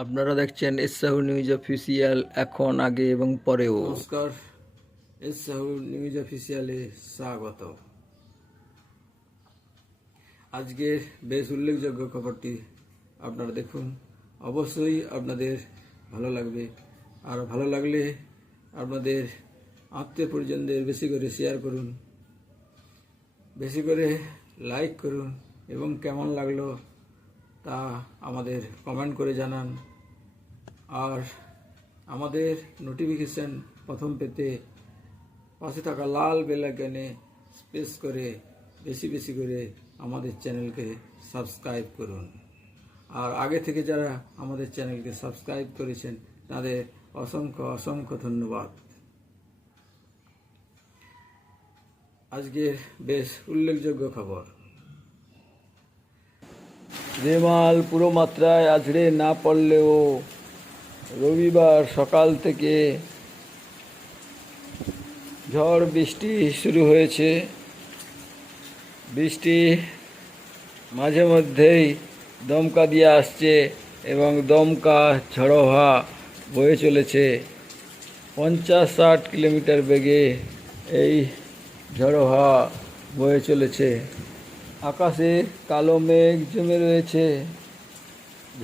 আপনারা দেখছেন এসাহু news official এখন, আগে এবং পরেও। নমস্কার সাহু নিউজ অফিসিয়ালে স্বাগত। আজকের বেশ উল্লেখযোগ্য খবরটি আপনারা দেখুন। অবশ্যই আপনাদের ভালো লাগবে। আর ভালো লাগলে আপনাদের আত্মীয় পরিজনদের বেশি করে শেয়ার করুন। বেশি করে লাইক করুন। এবং কেমন লাগল তা আমাদের কমেন্ট করে জানান। আর আমাদের নোটিফিকেশান প্রথম পেতে পাশে থাকা লাল বেল আইকনে স্পেস করে বেশি বেশি করে আমাদের চ্যানেলকে সাবস্ক্রাইব করুন। আর আগে থেকে যারা আমাদের চ্যানেলকে সাবস্ক্রাইব করেছেন, তাদের অসংখ্য অসংখ্য ধন্যবাদ। আজকের বেশ উল্লেখযোগ্য খবর। রেমাল পুরো মাত্রায় আছড়ে না পড়লেও রবিবার সকাল থেকে ঝড় বৃষ্টি শুরু হয়েছে। বৃষ্টি মাঝে মধ্যেই দমকা দিয়ে আসছে এবং দমকা ঝড়ো হাওয়া বয়ে চলেছে। পঞ্চাশ ষাট কিলোমিটার বেগে এই ঝড়ো হাওয়া বয়ে চলেছে। আকাশে কালো মেঘ জমে রয়েছে।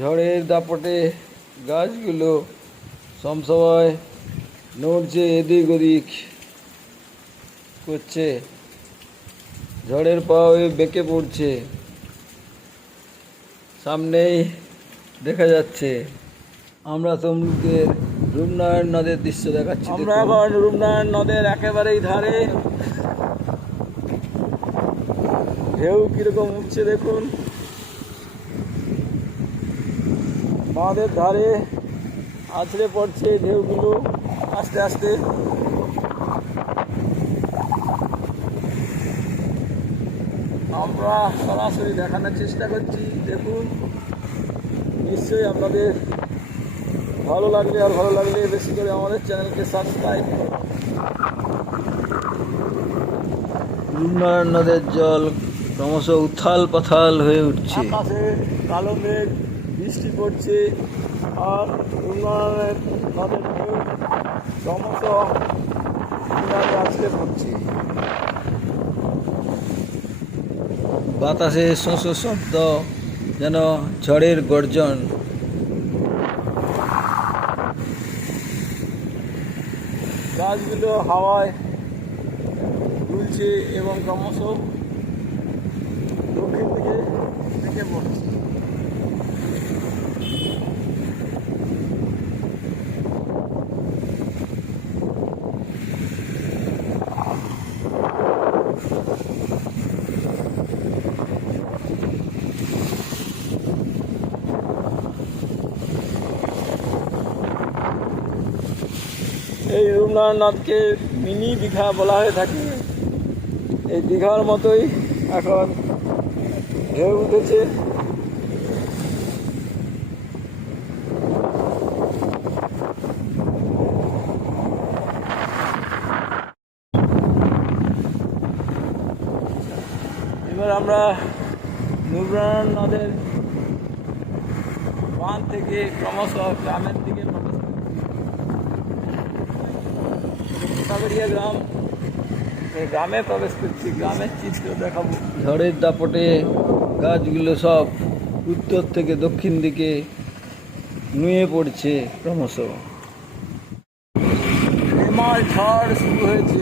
ঝড়ের দাপটে গাছগুলো সবসময় নড়ছে এদিক ওদিক করছে। ঝড়ের পাওয়ে বেঁকে পড়ছে। সামনেই দেখা যাচ্ছে আমরা তমলুকের রূপনারায়ণ নদের দৃশ্য দেখাচ্ছি আমরা। এখন রূপনারায়ণ নদের একেবারেই ধারে। ঢেউ কীরকম উঠছে দেখুন। বাঁধের ধারে আছড়ে পড়ছে ঢেউগুলো আস্তে আস্তে। আমরা সরাসরি দেখানোর চেষ্টা করছি দেখুন। নিশ্চয়ই আপনাদের ভালো লাগলে আর ভালো লাগলে বেশি করে আমাদের চ্যানেলকে সাবস্ক্রাইব নদের জল ক্রমশ উথাল পাথাল হয়ে উঠছে। আকাশে কালো মেঘ বৃষ্টি পড়ছে আর উন্নয়নের ঢেউ ক্রমশ আছড়ে পড়ছে বাতাসে শোঁ শোঁ শব্দ যেন ঝড়ের গর্জন। গাছগুলো হাওয়ায় দুলছে এবং ক্রমশ দক্ষিণ দিকে থেকে পড়ছে। এই রূপনারায়ণনাথকে মিনি দীঘা বলা হয়ে থাকে। এই দীঘার মতোই এখন ঢেউ উঠেছে। এবার আমরা রূপনারায়ণ নদের বাঁধ থেকে ক্রমশ গ্রামের দিকে প্রবেশ গ্রাম। গ্রামে প্রবেশ করছি গ্রামের চিত্র দেখাবো। ঝড়ের দাপটে গাছগুলো সব উত্তর থেকে দক্ষিণ দিকে নুয়ে পড়ছে ক্রমশ। হিমাল ঝড় শুরু হয়েছে।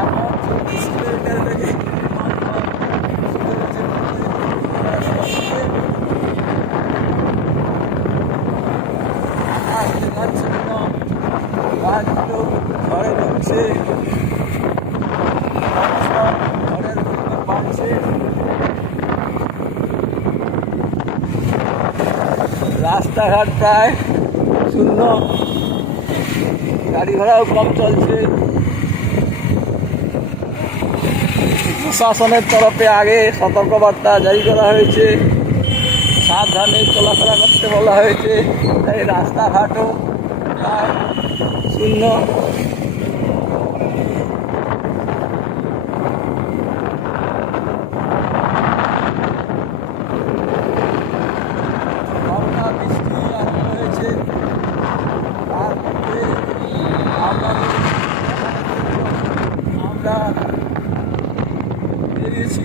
এখন চল্লিশ কিলোমিটার বেগে হিমাল ঝড় শুরু হয়েছে। আকাশ মেঘাচ্ছন্ন, গাছগুলো ঝড়ে ঢুকছে ক্রমশ ঝড়ের গতিতে বাড়ছে রাস্তাঘাট প্রায় শূন্য। গাড়ি ঘোড়াও কম চলছে। প্রশাসনের তরফে আগে সতর্কবার্তা জারি করা হয়েছে। সাবধানে চলাফেরা করতে বলা হয়েছে। তাই রাস্তাঘাটও শূন্য।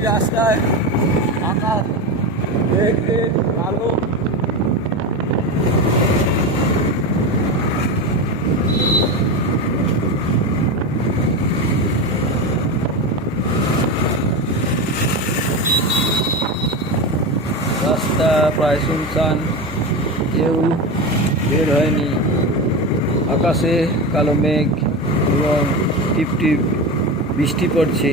রাস্তায় আকাশ মেঘে ভালো। রাস্তা প্রায় শুনশান, কেউ বের হয়নি। আকাশে কালো মেঘ এবং টিপ টিপ বৃষ্টি পড়ছে।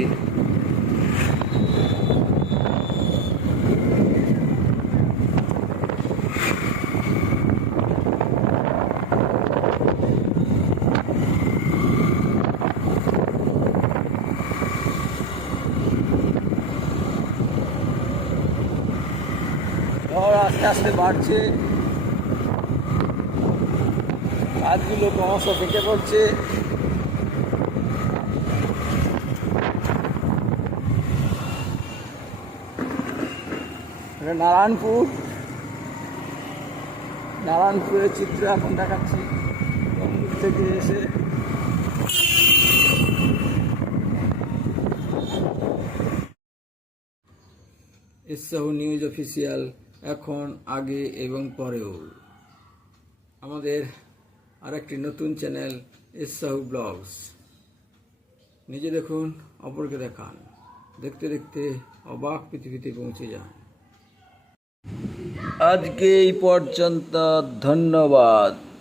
ঝড় আস্তে আস্তে বাড়ছে। গাছগুলো ক্রমশ ফেটে পড়ছে। নারায়ণপুর। নারায়ণপুরের চিত্র এখন দেখাচ্ছি। থেকে এসে। এসসাহু নিউজ অফিসিয়াল এখন, আগে এবং পরেও। আমাদের আরেকটি নতুন চ্যানেল ইসাহু ব্লগস। নিজে দেখুন, অপরকে দেখান। দেখতে দেখতে অবাক পৃথিবীতে পৌঁছে যান। আজকে এই পর্যন্ত ধন্যবাদ।